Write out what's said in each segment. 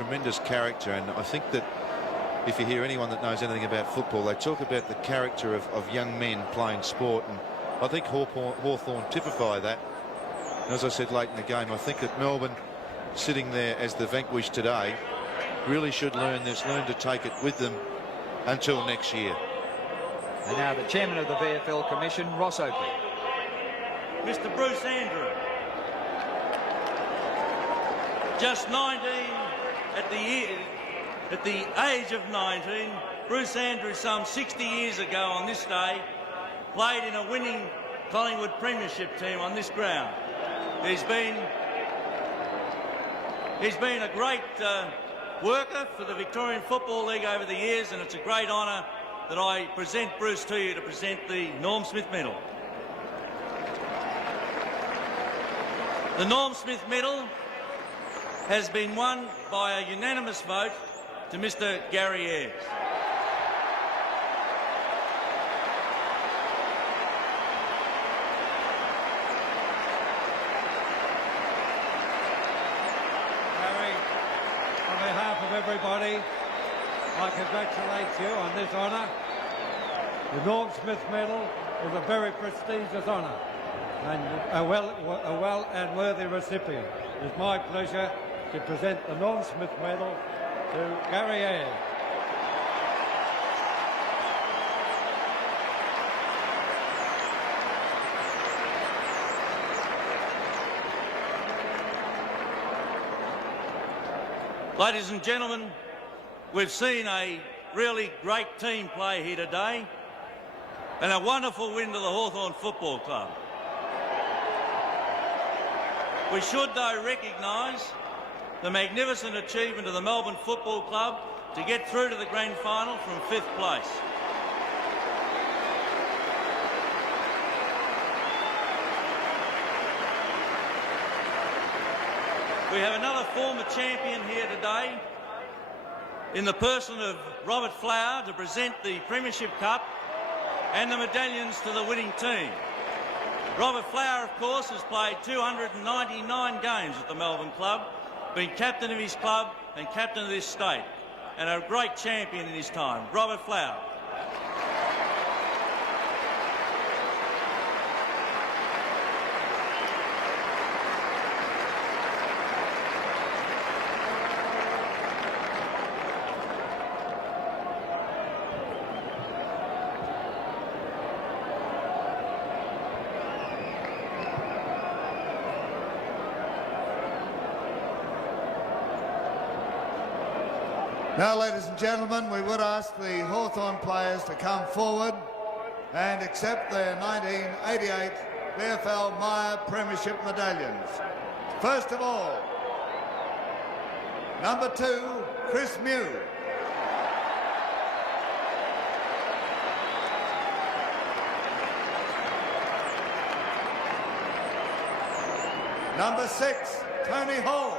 tremendous character, and I think that if you hear anyone that knows anything about football, they talk about the character of young men playing sport, and I think Hawthorn typify that. And as I said late in the game, I think that Melbourne, sitting there as the vanquished today, really should learn this, learn to take it with them until next year. And now the chairman of the VFL Commission, Ross Oakley. Mr. Bruce Andrew, just 19 at the age of 19, Bruce Andrew, some 60 years ago on this day, played in a winning Collingwood Premiership team on this ground. He's been a great worker for the Victorian Football League over the years, and it's a great honour that I present Bruce to you to present the Norm Smith Medal. The Norm Smith Medal has been won by a unanimous vote to Mr. Gary Ayres. Gary, on behalf of everybody, I congratulate you on this honour. The Norm Smith Medal is a very prestigious honour and a well and worthy recipient. It's my pleasure to present the Norm Smith Medal to Gary Ayres. Ladies and gentlemen, we've seen a really great team play here today and a wonderful win to the Hawthorn Football Club. We should, though, recognise the magnificent achievement of the Melbourne Football Club to get through to the grand final from 5th place. We have another former champion here today in the person of Robert Flower to present the Premiership Cup and the medallions to the winning team. Robert Flower, of course, has played 299 games at the Melbourne club, been captain of his club and captain of this state, and a great champion in his time. Robert Flower. Now, ladies and gentlemen, we would ask the Hawthorn players to come forward and accept their 1988 VFL Myer Premiership medallions. First of all, number 2, Chris Mew. Number 6, Tony Hall.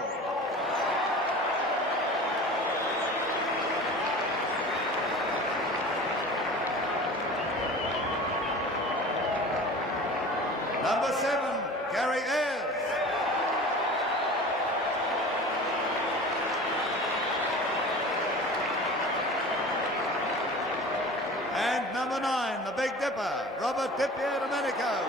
Number 7, Gary Ayres. And number 9, the Big Dipper, Robert DiPierdomenico.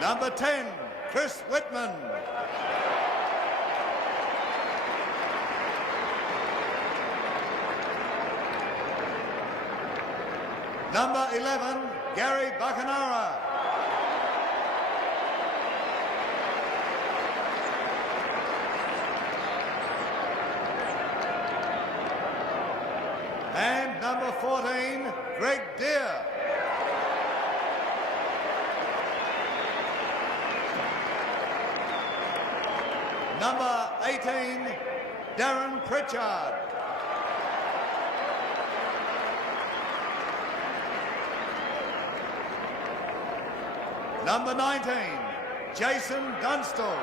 Number 10, Chris Whitman. Number 11, Gary Buckenara. And number 14, Greg Deere. Number 18, Darren Pritchard. Number 19, Jason Dunstall.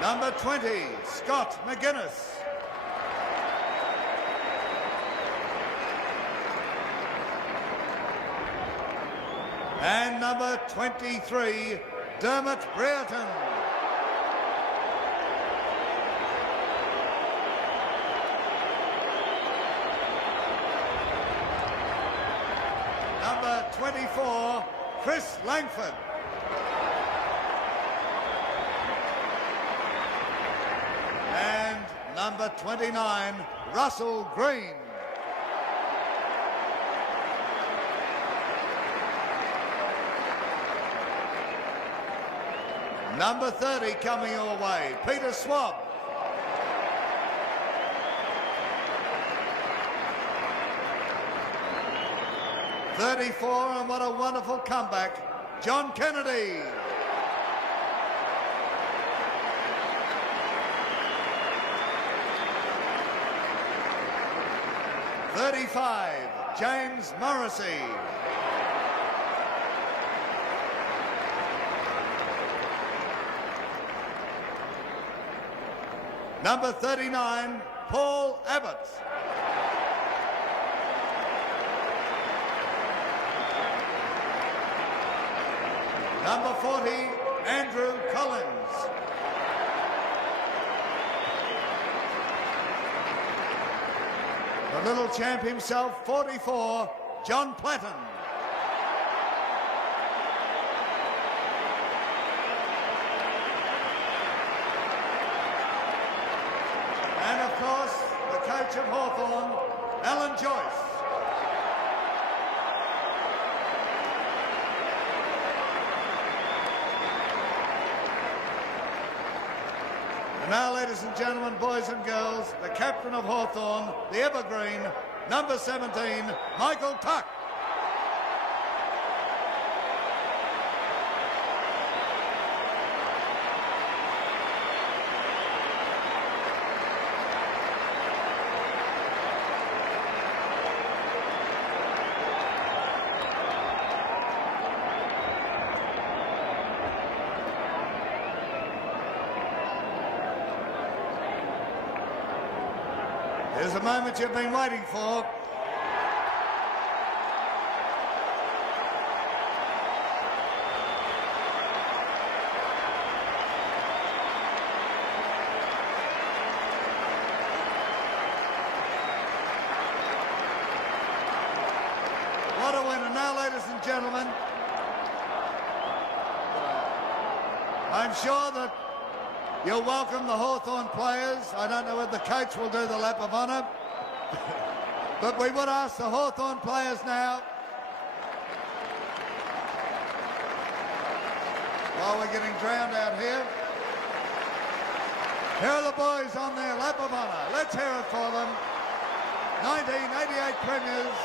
Number 20, Scott Maginness. And number 23, Dermott Brereton. Number 24, Chris Langford. And number 29, Russell Greene. Number 30 coming your way, Peter Schwab. '34, and what a wonderful comeback, John Kennedy. '35, James Morrissey. Number 39, Paul Abbott. Number 40, Andrew Collins. The little champ himself, 44, John Platten. And of course, the coach of Hawthorn, Alan Joyce. And now, ladies and gentlemen, boys and girls, the captain of Hawthorn, the evergreen, number 17, Michael Tuck. Here's the moment you've been waiting for. What a winner. Now, ladies and gentlemen, I'm sure that you'll welcome the Hawthorn players. I don't know whether the coach will do the lap of honour. But we would ask the Hawthorn players now, while we're getting drowned out here. Here are the boys on their lap of honour. Let's hear it for them. 1988 premiers,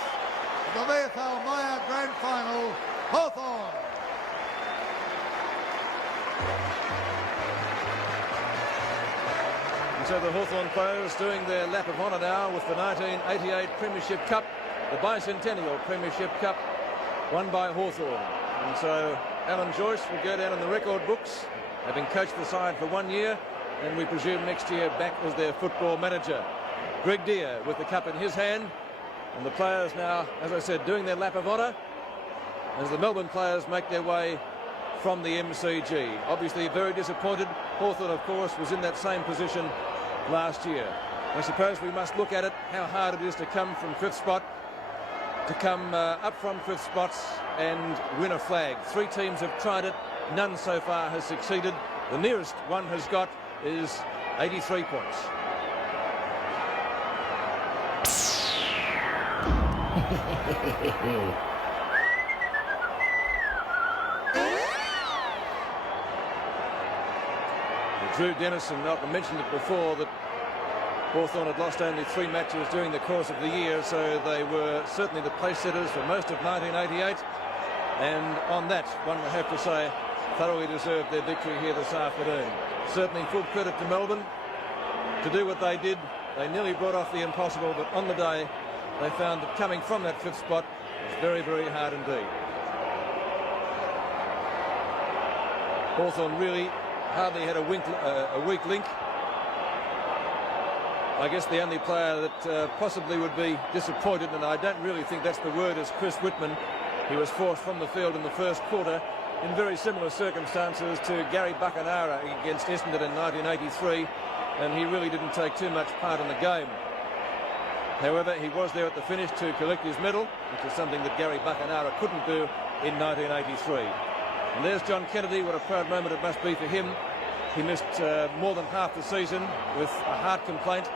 the VFL Maya Grand Final, Hawthorn. So the Hawthorn players doing their lap of honour now with the 1988 Premiership Cup, the bicentennial Premiership Cup, won by Hawthorn. And so Alan Joyce will go down in the record books, having coached the side for 1 year, and we presume next year back as their football manager. Greg Deere with the cup in his hand, and the players now, as I said, doing their lap of honour as the Melbourne players make their way from the MCG. Obviously very disappointed. Hawthorn, of course, was in that same position last year. I suppose we must look at it, how hard it is to come from fifth spot, to come up from fifth spots and win a flag. 3 teams have tried it, none so far has succeeded. The nearest one has got is 83 points. Drew Dennison, I mentioned it before, that Hawthorn had lost only 3 matches during the course of the year, so they were certainly the place setters for most of 1988. And on that, one would have to say, thoroughly deserved their victory here this afternoon. Certainly full credit to Melbourne to do what they did. They nearly brought off the impossible, but on the day, they found that coming from that 5th spot was very, very hard indeed. Hawthorn really hardly had a weak link. I guess the only player that possibly would be disappointed, and I don't really think that's the word, is Chris Whitman. He was forced from the field in the first quarter in very similar circumstances to Gary Buckenara against Essendon in 1983, and he really didn't take too much part in the game. However, he was there at the finish to collect his medal, which is something that Gary Buckenara couldn't do in 1983. And there's John Kennedy. What a proud moment it must be for him. He missed more than half the season with a heart complaint.